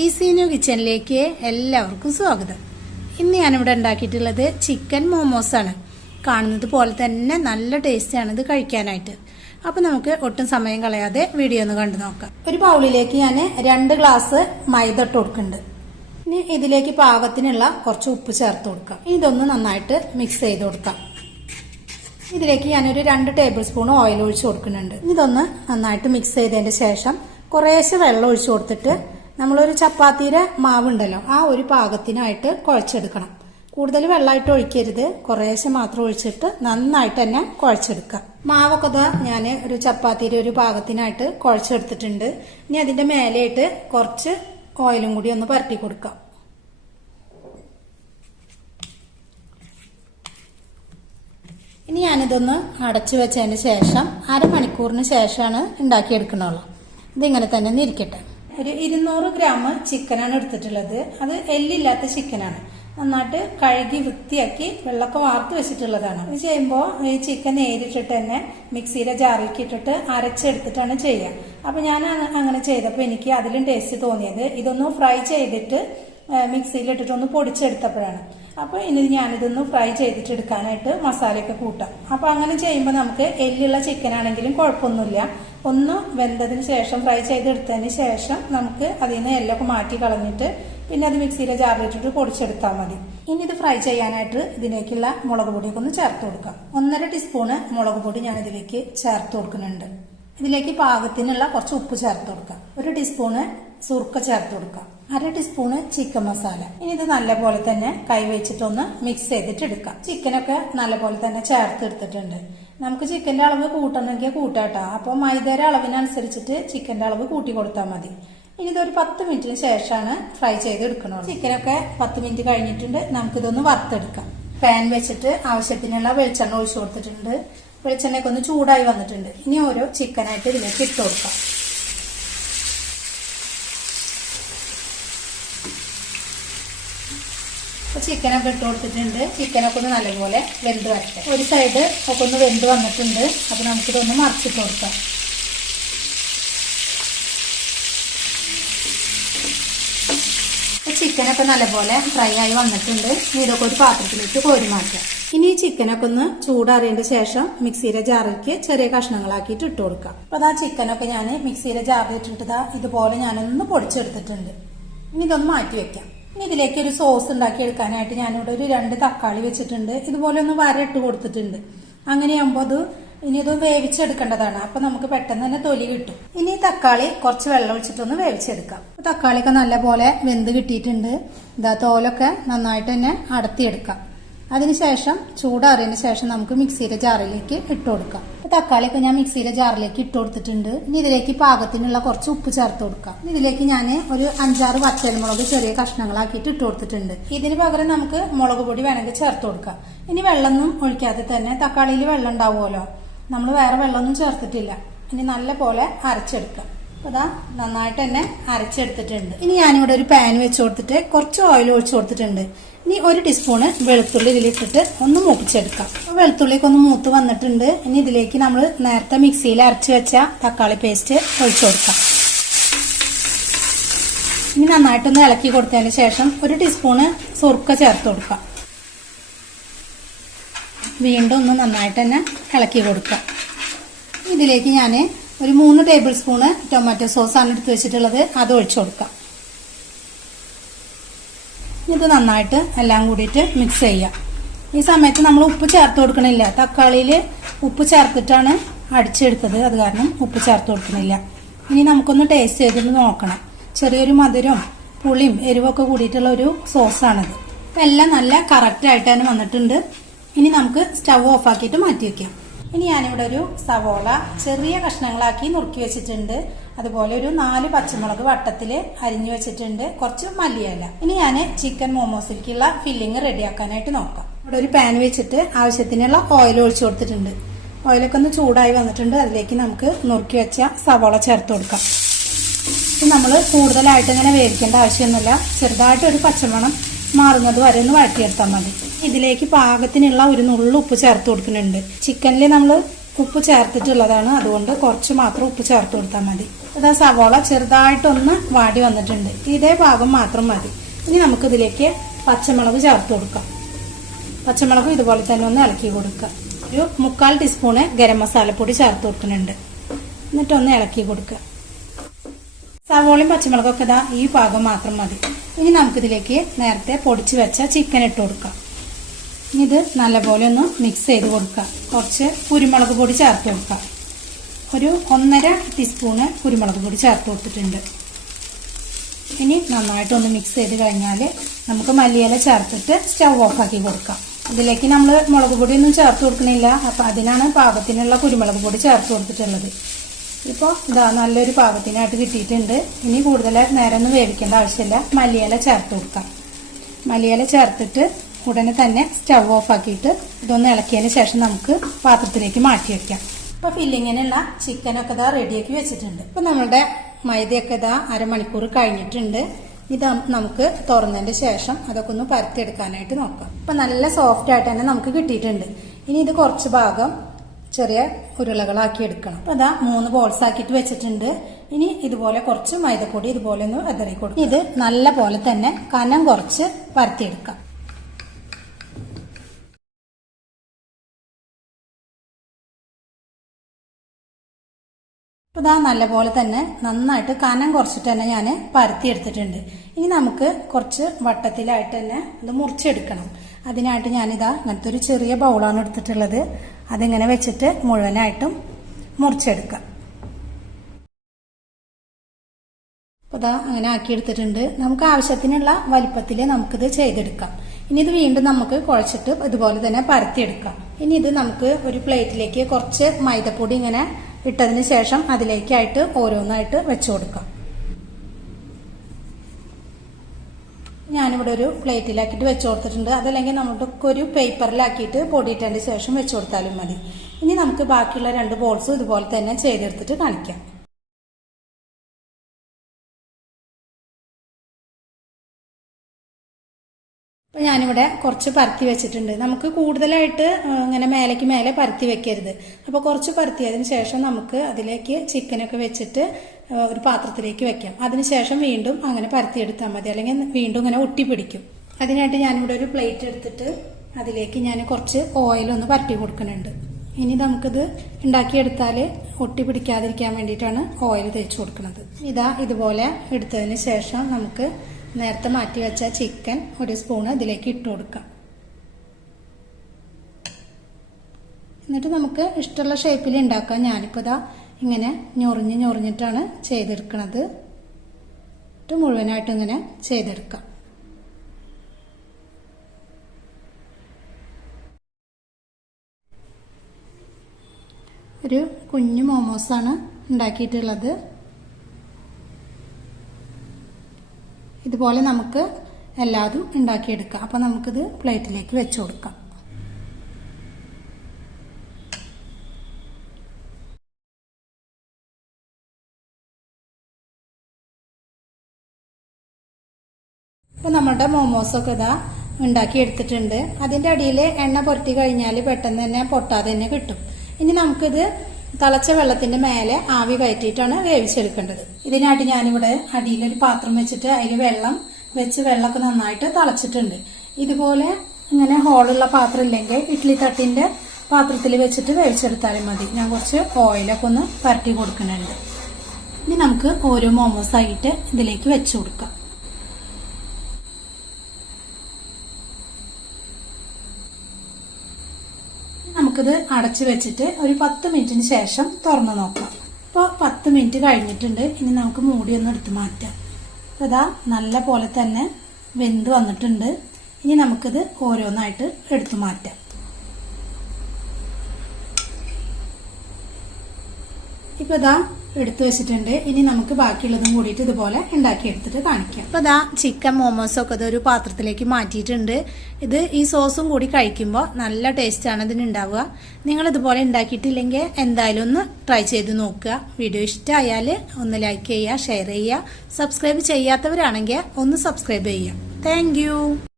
ഈസീനു കിച്ചണിലേക്ക് എല്ലാവർക്കും സ്വാഗതം. ഇന്ന് ഞാനിവിടെ ഉണ്ടാക്കിയിട്ടുള്ളത് ചിക്കൻ മോമോസ് ആണ്. കാണുന്നത് പോലെ തന്നെ നല്ല ടേസ്റ്റാണ് ഇത് കഴിക്കാനായിട്ട്. അപ്പോൾ നമുക്ക് ഒട്ടും സമയം കളയാതെ വീഡിയോ ഒന്ന് കണ്ടു നോക്കാം. ഒരു ബൗളിലേക്ക് ഞാൻ 2 ഗ്ലാസ് മൈദ ഇട്ട് കൊടുക്കുന്നുണ്ട്. ഇനി ഇതിലേക്ക് പാകത്തിനുള്ള കുറച്ച് ഉപ്പ് ചേർത്ത് കൊടുക്കാം. ഇതൊന്ന് നന്നായിട്ട് മിക്സ് ചെയ്ത് കൊടുക്കാം. ഇതിലേക്ക് ഞാനൊരു 2 ടേബിൾ സ്പൂൺ ഓയിൽ ഒഴിച്ചു കൊടുക്കുന്നുണ്ട്. ഇതൊന്ന് നന്നായിട്ട് മിക്സ് ചെയ്തതിന് ശേഷം കുറേശ്ശെ വെള്ളം ഒഴിച്ചു കൊടുത്തിട്ട് നമ്മളൊരു ചപ്പാത്തിയുടെ മാവുണ്ടല്ലോ ആ ഒരു പാകത്തിനായിട്ട് കുഴച്ചെടുക്കണം. കൂടുതൽ വെള്ളമായിട്ട് ഒഴിക്കരുത്, കുറേശ്ശെ മാത്രം ഒഴിച്ചിട്ട് നന്നായിട്ട് തന്നെ കുഴച്ചെടുക്കാം. മാവൊക്കെ ഞാൻ ഒരു ചപ്പാത്തിയുടെ ഒരു പാകത്തിനായിട്ട് കുഴച്ചെടുത്തിട്ടുണ്ട്. ഇനി അതിന്റെ മേലെയായിട്ട് കുറച്ച് ഓയിലും കൂടി ഒന്ന് പരട്ടി കൊടുക്കാം. ഇനി ഞാനിതൊന്ന് അടച്ചു വെച്ചതിന് ശേഷം അരമണിക്കൂറിന് ശേഷമാണ് ഉണ്ടാക്കിയെടുക്കണുള്ളൂ. ഇതിങ്ങനെ തന്നെ ഇരിക്കട്ടെ. ഒരു 200 ഗ്രാം ചിക്കനാണ് എടുത്തിട്ടുള്ളത്. അത് എല്ലില്ലാത്ത ചിക്കനാണ്. നന്നായിട്ട് കഴുകി വൃത്തിയാക്കി വെള്ളമൊക്കെ വാർത്ത് വെച്ചിട്ടുള്ളതാണ്. ഇത് ചെയ്യുമ്പോൾ ഈ ചിക്കൻ നേരിട്ടിട്ട് തന്നെ മിക്സിയിലെ ജാറിലേക്ക് ഇട്ടിട്ട് അരച്ചെടുത്തിട്ടാണ് ചെയ്യുക. അപ്പൊ ഞാൻ അങ്ങനെ ചെയ്തപ്പോൾ എനിക്ക് അതിലും ടേസ്റ്റ് തോന്നിയത് ഇതൊന്ന് ഫ്രൈ ചെയ്തിട്ട് മിക്സിയിലിട്ടിട്ട് ഒന്ന് പൊടിച്ചെടുത്തപ്പോഴാണ്. അപ്പൊ ഇനി ഞാനിതൊന്ന് ഫ്രൈ ചെയ്തിട്ട് എടുക്കാനായിട്ട് മസാലയൊക്കെ കൂട്ടാം. അപ്പൊ അങ്ങനെ ചെയ്യുമ്പോൾ നമുക്ക് എല്ലുള്ള ചിക്കൻ ആണെങ്കിലും കുഴപ്പമൊന്നുമില്ല. ഒന്ന് വെന്തതിന് ശേഷം ഫ്രൈ ചെയ്തെടുത്തതിന് ശേഷം നമുക്ക് അതിൽ നിന്ന് എല്ലൊക്കെ മാറ്റി കളഞ്ഞിട്ട് പിന്നെ അത് മിക്സിയിലെ ജാറിലിട്ടിട്ട് പൊടിച്ചെടുത്താൽ മതി. ഇനി ഇത് ഫ്രൈ ചെയ്യാനായിട്ട് ഇതിലേക്കുള്ള മുളക് പൊടിയൊക്കെ ഒന്ന് ചേർത്ത് കൊടുക്കാം. 1.5 ടീസ്പൂണ് മുളക് പൊടി ഞാൻ ഇതിലേക്ക് ചേർത്ത് കൊടുക്കുന്നുണ്ട്. ഇതിലേക്ക് പാകത്തിനുള്ള കുറച്ച് ഉപ്പ് ചേർത്ത് കൊടുക്കാം. 1 ടീസ്പൂണ് സുർക്ക ചേർത്ത് കൊടുക്കാം. 1/2 ടീസ്പൂണ് ചിക്കൻ മസാല. ഇനി ഇത് നല്ലപോലെ തന്നെ കൈ വെച്ചിട്ടൊന്ന് മിക്സ് ചെയ്തിട്ട് എടുക്കാം. ചിക്കനൊക്കെ നല്ലപോലെ തന്നെ ചേർത്തെടുത്തിട്ടുണ്ട്. നമുക്ക് ചിക്കന്റെ അളവ് കൂട്ടണമെങ്കിൽ കൂട്ടാട്ടോ. അപ്പോൾ മൈദയുടെ അളവിനനുസരിച്ചിട്ട് ചിക്കന്റെ അളവ് കൂട്ടി കൊടുത്താൽ മതി. ഇനി ഇതൊരു 10 മിനിറ്റിന് ശേഷമാണ് ഫ്രൈ ചെയ്ത് എടുക്കണുള്ളൂ. ചിക്കനൊക്കെ 10 മിനിറ്റ് കഴിഞ്ഞിട്ടുണ്ട്. നമുക്കിതൊന്ന് വറുത്തെടുക്കാം. പാൻ വെച്ചിട്ട് ആവശ്യത്തിനുള്ള വെളിച്ചെണ്ണ ഒഴിച്ചു കൊടുത്തിട്ടുണ്ട്. വെളിച്ചെണ്ണയൊക്കെ ഒന്ന് ചൂടായി വന്നിട്ടുണ്ട്. ഇനി ഓരോ ചിക്കനായിട്ട് ഇതിലേക്ക് ഇട്ട് കൊടുക്കാം. ചിക്കനൊക്കെ ഇട്ട് കൊടുത്തിട്ടുണ്ട്. ചിക്കനൊക്കെ ഒന്ന് നല്ലപോലെ വെന്ത് വരട്ടെ. ഒരു സൈഡ് ഒക്കെ ഒന്ന് വെന്ത് വന്നിട്ടുണ്ട്. അപ്പൊ നമുക്കിതൊന്ന് മറിച്ചിട്ട് കൊടുക്കാം. ചിക്കനൊക്കെ നല്ലപോലെ ഫ്രൈ ആയി വന്നിട്ടുണ്ട്. ഇതൊക്കെ ഒരു പാത്രത്തിലേക്ക് കോരി മാറ്റാം. ഇനി ഈ ചിക്കനൊക്കെ ഒന്ന് ചൂടാറിയതിന്റെ ശേഷം മിക്സിയിലെ ജാറിലേക്ക് ചെറിയ കഷ്ണങ്ങളാക്കിയിട്ട് ഇട്ട് കൊടുക്കാം. അപ്പൊ അതാ ചിക്കനൊക്കെ ഞാൻ മിക്സിയിലെ ജാറിൽ ഇട്ടിട്ട് ഇതുപോലെ ഞാനൊന്ന് പൊടിച്ചെടുത്തിട്ടുണ്ട്. ഇനി ഇതൊന്ന് മാറ്റി വെക്കാം. ഇനി ഇതിലേക്ക് ഒരു സോസ് ഉണ്ടാക്കി എടുക്കാനായിട്ട് ഞാനിവിടെ ഒരു 2 തക്കാളി വെച്ചിട്ടുണ്ട്. ഇതുപോലെ ഒന്ന് വരട്ട് കൊടുത്തിട്ടുണ്ട്. അങ്ങനെയാകുമ്പോൾ ഇനി ഇത് വേവിച്ചെടുക്കേണ്ടതാണ്. അപ്പൊ നമുക്ക് പെട്ടെന്ന് തന്നെ തൊലി കിട്ടും. ഇനി തക്കാളി കുറച്ച് വെള്ളം ഒഴിച്ചിട്ടൊന്ന് വേവിച്ചെടുക്കാം. തക്കാളിയൊക്കെ നല്ലപോലെ വെന്ത് കിട്ടിയിട്ടുണ്ട്. ഇതാ തോലൊക്കെ നന്നായിട്ട് തന്നെ അടത്തിയെടുക്കാം. അതിനുശേഷം ചൂടാറിയതിന് ശേഷം നമുക്ക് മിക്സിയിലെ ജാറിലേക്ക് ഇട്ട് കൊടുക്കാം. തക്കാളിയൊക്കെ ഞാൻ മിക്സിയിലെ ജാറിലേക്ക് ഇട്ട് കൊടുത്തിട്ടുണ്ട്. ഇനി ഇതിലേക്ക് പാകത്തിനുള്ള കുറച്ച് ഉപ്പ് ചേർത്ത് കൊടുക്കാം. ഇതിലേക്ക് ഞാൻ ഒരു 5-6 വറ്റൽമുളക് ചെറിയ കഷ്ണങ്ങളാക്കിയിട്ട് ഇട്ട് കൊടുത്തിട്ടുണ്ട്. ഇതിന് പകരം നമുക്ക് മുളക് പൊടി വേണമെങ്കിൽ ചേർത്ത് കൊടുക്കാം. ഇനി വെള്ളമൊന്നും ഒഴിക്കാതെ തന്നെ തക്കാളിയിൽ വെള്ളം ഉണ്ടാവുമല്ലോ, നമ്മൾ വേറെ വെള്ളമൊന്നും ചേർത്തിട്ടില്ല. ഇനി നല്ല പോലെ അരച്ചെടുക്കാം. അപ്പൊ അതാ നന്നായിട്ട് തന്നെ അരച്ചെടുത്തിട്ടുണ്ട്. ഇനി ഞാനിവിടെ ഒരു പാൻ വെച്ച് കൊടുത്തിട്ട് കുറച്ച് ഓയിൽ ഒഴിച്ചു കൊടുത്തിട്ടുണ്ട്. ഇനി 1 ടീസ്പൂണ് വെളുത്തുള്ളി ഇതിലിട്ടിട്ട് ഒന്ന് മൂപ്പിച്ചെടുക്കാം. വെളുത്തുള്ളിക്ക് ഒന്ന് മൂത്ത് വന്നിട്ടുണ്ട്. ഇനി ഇതിലേക്ക് നമ്മൾ നേരത്തെ മിക്സിയിൽ അരച്ച് വെച്ച തക്കാളി പേസ്റ്റ് ഒഴിച്ചു കൊടുക്കാം. ഇനി നന്നായിട്ടൊന്ന് ഇളക്കി കൊടുത്തതിന് ശേഷം 1 ടീസ്പൂണ് സുർക്ക ചേർത്ത് കൊടുക്കാം. വീണ്ടും ഒന്ന് നന്നായിട്ട് തന്നെ ഇളക്കി കൊടുക്കാം. ഇതിലേക്ക് ഞാൻ ഒരു 3 ടേബിൾ സ്പൂണ് ടൊമാറ്റോ സോസാണ് എടുത്ത് വെച്ചിട്ടുള്ളത്. അത് ഒഴിച്ചു കൊടുക്കാം. ഇത് നന്നായിട്ട് എല്ലാം കൂടിയിട്ട് മിക്സ് ചെയ്യാം. ഈ സമയത്ത് നമ്മൾ ഉപ്പ് ചേർത്ത് കൊടുക്കണില്ല. തക്കാളിയിൽ ഉപ്പ് ചേർത്തിട്ടാണ് അടിച്ചെടുത്തത്. അത് കാരണം ഉപ്പ് ചേർത്ത് കൊടുക്കണില്ല. ഇനി നമുക്കൊന്ന് ടേസ്റ്റ് ചെയ്തിട്ട് നോക്കണം. ചെറിയൊരു മധുരവും പുളിയും എരിവൊക്കെ കൂടിയിട്ടുള്ള ഒരു സോസാണിത്. അപ്പം എല്ലാം നല്ല കറക്റ്റ് ആയിട്ട് തന്നെ വന്നിട്ടുണ്ട്. ഇനി നമുക്ക് സ്റ്റവ് ഓഫ് ആക്കിയിട്ട് മാറ്റി വെക്കാം. ഇനി ഞാനിവിടെ ഒരു സവോള ചെറിയ കഷ്ണങ്ങളാക്കി നുറുക്കി വെച്ചിട്ടുണ്ട്. അതുപോലെ ഒരു 4 പച്ചമുളക് വട്ടത്തിൽ അരിഞ്ഞു വെച്ചിട്ടുണ്ട്. കുറച്ച് മല്ലിയില. ഇനി ഞാൻ ചിക്കൻ മോമോസിലേക്കുള്ള ഫില്ലിങ് റെഡിയാക്കാനായിട്ട് നോക്കാം. ഇവിടെ ഒരു പാൻ വെച്ചിട്ട് ആവശ്യത്തിനുള്ള ഓയിൽ ഒഴിച്ചു കൊടുത്തിട്ടുണ്ട്. ഓയിലൊക്കെ ഒന്ന് ചൂടായി വന്നിട്ടുണ്ട്. അതിലേക്ക് നമുക്ക് നുറുക്കി വെച്ച സവോള ചേർത്ത് കൊടുക്കാം. ഇത് നമ്മൾ കൂടുതലായിട്ട് ഇങ്ങനെ വേവിക്കേണ്ട ആവശ്യമൊന്നുമില്ല. ചെറുതായിട്ട് ഒരു പച്ചമണം മാറുന്നത് വരെ ഒന്ന് വഴറ്റിയെടുത്താൽ മതി. ഇതിലേക്ക് പാകത്തിനുള്ള ഒരു നുള്ളു ഉപ്പ് ചേർത്ത് കൊടുക്കുന്നുണ്ട്. ചിക്കനിൽ നമ്മൾ ഉപ്പ് ചേർത്തിട്ടുള്ളതാണ്, അതുകൊണ്ട് കുറച്ച് മാത്രം ഉപ്പ് ചേർത്ത് കൊടുത്താൽ മതി. ഇതാ സവോള ചെറുതായിട്ടൊന്ന് വാടി വന്നിട്ടുണ്ട്. ഇതേ ഭാഗം മാത്രം മതി. ഇനി നമുക്കിതിലേക്ക് പച്ചമുളക് ചേർത്ത് കൊടുക്കാം. പച്ചമുളകും ഇതുപോലെ തന്നെ ഒന്ന് ഇളക്കി കൊടുക്കുക. ഒരു 3/4 ടീസ്പൂണ് ഗരം മസാലപ്പൊടി ചേർത്ത് കൊടുക്കുന്നുണ്ട്. എന്നിട്ടൊന്ന് ഇളക്കി കൊടുക്കുക. സവോളയും പച്ചമുളകൊക്കെ ഇതാ ഈ ഭാഗം മാത്രം മതി. ഇനി നമുക്കിതിലേക്ക് നേരത്തെ പൊടിച്ച് വെച്ച ചിക്കൻ ഇട്ട് കൊടുക്കാം. ഇനി ഇത് നല്ലപോലെ ഒന്ന് മിക്സ് ചെയ്ത് കൊടുക്കുക. കുറച്ച് കുരുമുളക് പൊടി ചേർത്ത് കൊടുക്കുക. ഒരു 1.5 ടീസ്പൂണ് കുരുമുളക് പൊടി ചേർത്ത് കൊടുത്തിട്ടുണ്ട്. ഇനി നന്നായിട്ടൊന്ന് മിക്സ് ചെയ്ത് കഴിഞ്ഞാൽ നമുക്ക് മല്ലിയില ചേർത്തിട്ട് സ്റ്റവ് ഓഫാക്കി കൊടുക്കാം. ഇതിലേക്ക് നമ്മൾ മുളക് പൊടിയൊന്നും ചേർത്ത് കൊടുക്കണില്ല, അപ്പം അതിനാണ് പാകത്തിനുള്ള കുരുമുളക് പൊടി ചേർത്ത് കൊടുത്തിട്ടുള്ളത്. ഇപ്പോൾ ഇതാ നല്ലൊരു പാകത്തിനായിട്ട് കിട്ടിയിട്ടുണ്ട്. ഇനി കൂടുതൽ നേരം ഒന്നും വേവിക്കേണ്ട ആവശ്യമില്ല. മല്ലിയില ചേർത്ത് കൊടുക്കാം. മല്ലിയില ചേർത്തിട്ട് ഉടനെ തന്നെ സ്റ്റവ് ഓഫാക്കിയിട്ട് ഇതൊന്ന് ഇളക്കിയതിന് ശേഷം നമുക്ക് പാത്രത്തിലേക്ക് മാറ്റി വയ്ക്കാം. ഇപ്പോൾ ഫില്ലിങ്ങിനുള്ള ചിക്കനൊക്കെ ഇതാ റെഡിയാക്കി വെച്ചിട്ടുണ്ട്. ഇപ്പം നമ്മളുടെ മൈദയൊക്കെ ഇതാ അരമണിക്കൂർ കഴിഞ്ഞിട്ടുണ്ട്. ഇത് നമുക്ക് തുറന്നതിന് ശേഷം അതൊക്കെ ഒന്ന് പരത്തിയെടുക്കാനായിട്ട് നോക്കാം. ഇപ്പം നല്ല സോഫ്റ്റ് ആയിട്ട് തന്നെ നമുക്ക് കിട്ടിയിട്ടുണ്ട്. ഇനി ഇത് കുറച്ച് ഭാഗം ചെറിയ ഉരുളകളാക്കി എടുക്കണം. അപ്പം അതാ 3 ബോൾസ് ആക്കിയിട്ട് വെച്ചിട്ടുണ്ട്. ഇനി ഇതുപോലെ കുറച്ച് മൈദപ്പൊടി ഇതുപോലെ ഒന്ന് വിതറി കൊടുക്കും. ഇത് നല്ല പോലെ തന്നെ കനം കുറച്ച് പരത്തിയെടുക്കാം. അപ്പോൾ ഇതാ നല്ല പോലെ തന്നെ നന്നായിട്ട് കനം കുറച്ചിട്ട് തന്നെ ഞാൻ പരത്തി എടുത്തിട്ടുണ്ട്. ഇനി നമുക്ക് കുറച്ച് വട്ടത്തിലായിട്ട് തന്നെ അത് മുറിച്ചെടുക്കണം. അതിനായിട്ട് ഞാനിതാ അങ്ങനത്തെ ഒരു ചെറിയ ബൗളാണ് എടുത്തിട്ടുള്ളത്. അതിങ്ങനെ വെച്ചിട്ട് മുഴുവനായിട്ടും മുറിച്ചെടുക്കാം. അപ്പോൾ ഇതാ അങ്ങനെ ആക്കിയെടുത്തിട്ടുണ്ട്. നമുക്ക് ആവശ്യത്തിനുള്ള വലിപ്പത്തിൽ നമുക്കിത് ചെയ്തെടുക്കാം. ഇനി ഇത് വീണ്ടും നമുക്ക് കുഴച്ചിട്ട് ഇതുപോലെ തന്നെ പരത്തിയെടുക്കാം. ഇനി ഇത് നമുക്ക് ഒരു പ്ലേറ്റിലേക്ക് കുറച്ച് മൈദപ്പൊടി ഇങ്ങനെ ഇട്ടതിന് ശേഷം അതിലേക്കായിട്ട് ഓരോന്നായിട്ട് വെച്ചു കൊടുക്കാം. ഞാനിവിടെ ഒരു പ്ലേറ്റിലാക്കിയിട്ട് വെച്ചു കൊടുത്തിട്ടുണ്ട്. അതല്ലെങ്കിൽ നമുക്ക് ഒരു പേപ്പറിലാക്കിയിട്ട് പൊടിയിട്ടതിന് ശേഷം വെച്ചു കൊടുത്താലും മതി. ഇനി നമുക്ക് ബാക്കിയുള്ള 2 ബോൾസും ഇതുപോലെ തന്നെ ചെയ്തെടുത്തിട്ട് കാണിക്കാം. അപ്പം ഞാനിവിടെ കുറച്ച് പരത്തി വെച്ചിട്ടുണ്ട്. നമുക്ക് കൂടുതലായിട്ട് ഇങ്ങനെ മേലേക്ക് മേലെ പരത്തി വെക്കരുത്. അപ്പോൾ കുറച്ച് പരത്തിയതിന് ശേഷം നമുക്ക് അതിലേക്ക് ചിക്കനൊക്കെ വെച്ചിട്ട് ഒരു പാത്രത്തിലേക്ക് വെക്കാം. അതിനുശേഷം വീണ്ടും അങ്ങനെ പരത്തിയെടുത്താൽ മതി, അല്ലെങ്കിൽ വീണ്ടും ഇങ്ങനെ ഒട്ടിപ്പിടിക്കും. അതിനായിട്ട് ഞാനിവിടെ ഒരു പ്ലേറ്റ് എടുത്തിട്ട് അതിലേക്ക് ഞാൻ കുറച്ച് ഓയിലൊന്ന് പരട്ടി കൊടുക്കുന്നുണ്ട്. ഇനി നമുക്കിത് ഉണ്ടാക്കിയെടുത്താൽ ഒട്ടി പിടിക്കാതിരിക്കാൻ വേണ്ടിയിട്ടാണ് ഓയിൽ തേച്ച് കൊടുക്കുന്നത്. ഇതാ ഇതുപോലെ എടുത്തതിന് ശേഷം നമുക്ക് നേരത്തെ മാറ്റി വെച്ച ചിക്കൻ 1 സ്പൂണ് ഇതിലേക്ക് ഇട്ട് കൊടുക്കാം. എന്നിട്ട് നമുക്ക് ഇഷ്ടമുള്ള ഷേപ്പിൽ ഉണ്ടാക്കാം. ഞാനിപ്പോൾ ഇതാ ഇങ്ങനെ ഞൊറിഞ്ഞിട്ടാണ് ചെയ്തെടുക്കുന്നത്. എന്നിട്ട് മുഴുവനായിട്ടും ഇങ്ങനെ ചെയ്തെടുക്കാം. ഒരു കുഞ്ഞു മോമോസാണ് ഉണ്ടാക്കിയിട്ടുള്ളത്. ഇതുപോലെ നമുക്ക് എല്ലാതും ഉണ്ടാക്കിയെടുക്കാം. അപ്പോൾ നമുക്കിത് പ്ലേറ്റിലേക്ക് വെച്ചു കൊടുക്കാം. അപ്പോൾ നമ്മുടെ മോമോസൊക്കെ ഇതാ ഉണ്ടാക്കി എടുത്തിട്ടുണ്ട്. അതിൻ്റെ അടിയിൽ എണ്ണ പുരട്ടി കഴിഞ്ഞാൽ പെട്ടെന്ന് തന്നെ പൊട്ടാതെ തന്നെ കിട്ടും. ഇനി നമുക്കിത് തിളച്ച വെള്ളത്തിന്റെ മേലെ ആവി കയറ്റിയിട്ടാണ് വേവിച്ചെടുക്കേണ്ടത്. ഇതിനായിട്ട് ഞാനിവിടെ അടിയിലൊരു പാത്രം വെച്ചിട്ട് അതിൽ വെള്ളം വെച്ച് വെള്ളമൊക്കെ നന്നായിട്ട് തിളച്ചിട്ടുണ്ട്. ഇതുപോലെ ഇങ്ങനെ ഹോളുള്ള പാത്രം ഇല്ലെങ്കിൽ ഇഡ്ഡലി തട്ടിന്റെ പാത്രത്തിൽ വെച്ചിട്ട് വേവിച്ചെടുത്താലും മതി. ഞാൻ കുറച്ച് ഓയിലൊക്കെ ഒന്ന് പരട്ടി കൊടുക്കുന്നുണ്ട്. ഇനി നമുക്ക് ഓരോ മോമോസായിട്ട് ഇതിലേക്ക് വെച്ചു കൊടുക്കാം. നമുക്കിത് അടച്ചു വെച്ചിട്ട് ഒരു 10 മിനിറ്റിന് ശേഷം തുറന്നു നോക്കാം. ഇപ്പോൾ 10 മിനിറ്റ് കഴിഞ്ഞിട്ടുണ്ട്. ഇനി നമുക്ക് മൂടി ഒന്ന് എടുത്ത് മാറ്റാം. അപ്പോൾ ഇതാ നല്ല പോലെ തന്നെ വെന്ത് വന്നിട്ടുണ്ട്. ഇനി നമുക്കിത് ഓരോന്നായിട്ട് എടുത്തു മാറ്റാം. ഇപ്പോൾ ഇതാ എടുത്തു വെച്ചിട്ടുണ്ട്. ഇനി നമുക്ക് ബാക്കിയുള്ളതും കൂടിയിട്ട് ഇതുപോലെ ഉണ്ടാക്കിയെടുത്തിട്ട് കാണിക്കാം. അപ്പോൾ ഇതാ ചിക്കൻ മോമോസൊക്കെ ഇതൊരു പാത്രത്തിലേക്ക് മാറ്റിയിട്ടുണ്ട്. ഇത് ഈ സോസും കൂടി കഴിക്കുമ്പോൾ നല്ല ടേസ്റ്റാണ് ഇതിനുണ്ടാവുക. നിങ്ങൾ ഇതുപോലെ ഉണ്ടാക്കിയിട്ടില്ലെങ്കിൽ എന്തായാലും ഒന്ന് ട്രൈ ചെയ്ത് നോക്കുക. വീഡിയോ ഇഷ്ടമായാൽ ഒന്ന് ലൈക്ക് ചെയ്യുക, ഷെയർ ചെയ്യുക. സബ്സ്ക്രൈബ് ചെയ്യാത്തവരാണെങ്കിൽ ഒന്ന് സബ്സ്ക്രൈബ് ചെയ്യുക. താങ്ക്